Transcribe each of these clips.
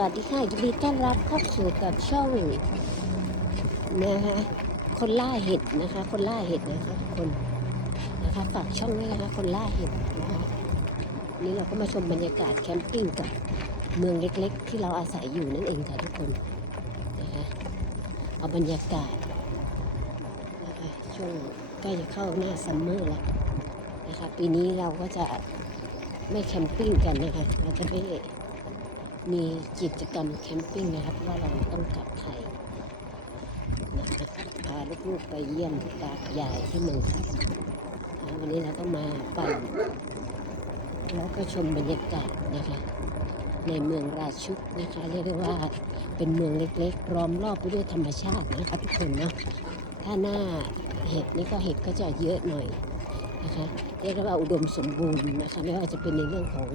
วัสดีค่ะยินดีต้อนรับเข้าสู่กับช่องนะคะคนล่าเห็ดนะคะ คนล่าเห็ดนะคะทุกคนนะคะฝากช่องด้นะคะคนล่าเห็ดนะคะนี่เราก็มาชมบรรยากาศแคมปิ้งกับเมืองเล็กๆ ที่เราอาศัยอยู่นั่นเองค่ะทุกคนนะคะเอาบรรยากาศนะคะช่วงใกล้จะเข้าหน้าซัมเมอร์แล้วนะคะปีนี้เราก็จะไม่แคมปิ้งกันนะคะเราจะไม่ มีกิจกรรมแคมปิ้งนะครับ ว่าเราต้องกลับไทยนะครับพาลูกๆไปเยี่ยมตากับยายที่เมืองไทยวันนี้เราก็มาปั่นแล้วก็ชมบรรยากาศนะคะ ในเมืองราชุกนะคะ เรียกได้ว่าเป็นเมืองเล็กๆล้อมรอบไปด้วยธรรมชาตินะคะทุกคนเนาะถ้าหน้าเห็ดนี่ก็เห็ดก็จะเยอะหน่อยนะคะเรียกได้ว่าอุดมสมบูรณ์นะคะไม่ว่าจะเป็นในเรื่องของ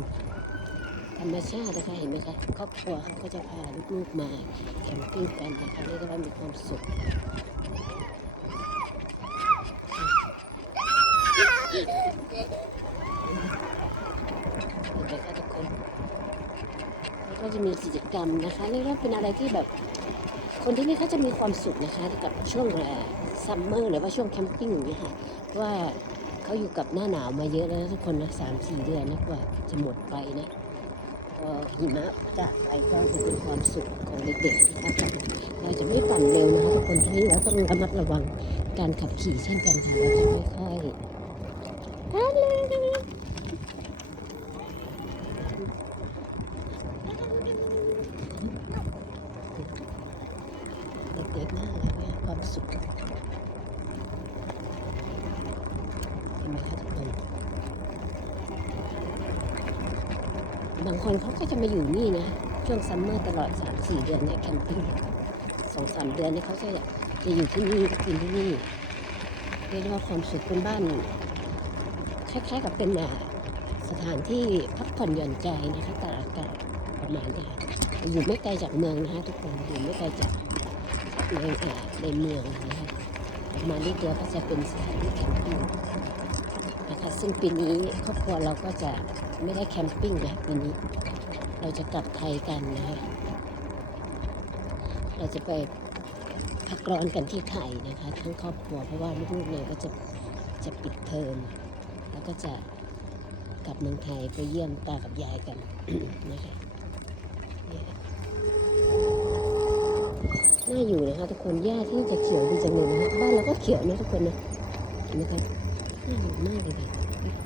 ธรรมชาตินะคะเห็นไหมคะครอบครัวเขาก็จะพาลูกๆมาแคมปิ้งกันนะคะเรียกได้ว่ามีความสุขเห็นไหมคะทุกคนก็จะมีกิจกรรมนะคะเรียกว่าเป็นอะไรที่แบบ คนที่นี่เขาจะมีความสุขนะคะกับช่วงซัมเมอร์หรือว่าช่วงแคมปิ้งอย่างเงี้ยค่ะว่าเขาอยู่กับหน้าหนาวมาเยอะแล้วทุกคนนะสามสี่เดือนนะกว่าจะหมดไปนะ อหิมะจากไปก็จะเป็นความสุขของเด็กๆนะครับเราจะไม่ปั่นเร็วนะคะทุกคนที่นี่เราต้องระมัดระวังการขับขี่เช่นกันค่ะเราจะไม่ค่อยฮัลโหลเด็กๆน่ารักนะความสุขเห็นไหมคะทุกคน บางคนเขาก็จะมาอยู่นี่นะ ช่วงซัมเมอร์ตลอด 3-4 เดือนเนี่ยแคมปิ้งสองสามเดือนเนี่ยเขาจะจะอยู่ที่นี่กินที่นี่เรียกว่าความสุขเป็นบ้าน คล้าย ๆ กับเป็นอ่าสถานที่พักผ่อนหย่อนใจนะคะตากอากาศประมาณนี้อยู่ไม่ไกลจากเมืองนะคะทุกคนอยู่ไม่ไกลจากในอ่ในเมืองนะคะประมาณนี้เดียวก็จะเป็นสถานที่แคมปิ้ง นะคะซึ่งปีนี้ครอบครัวเราก็จะไม่ได้แคมปิ้งนะปีนี้ เราจะกลับไทยกันนะคะเราจะไปพักร้อนกันที่ไทยนะคะ ทั้งครอบครัวเพราะว่าลูกๆเนี่ยก็จะจะปิดเทอมแล้วก็จะกลับเมืองไทยไปเยี่ยมตากับยายกันนะคะนี่ยน่าอยู่นะคะทุกคนหญ้าที่จะเขียวดีจังเลยนะคะบ้านเราก็เขียวนะทุกคนนะเห็นไหมคะคะ ค่อยๆค่อยๆดูนะคะ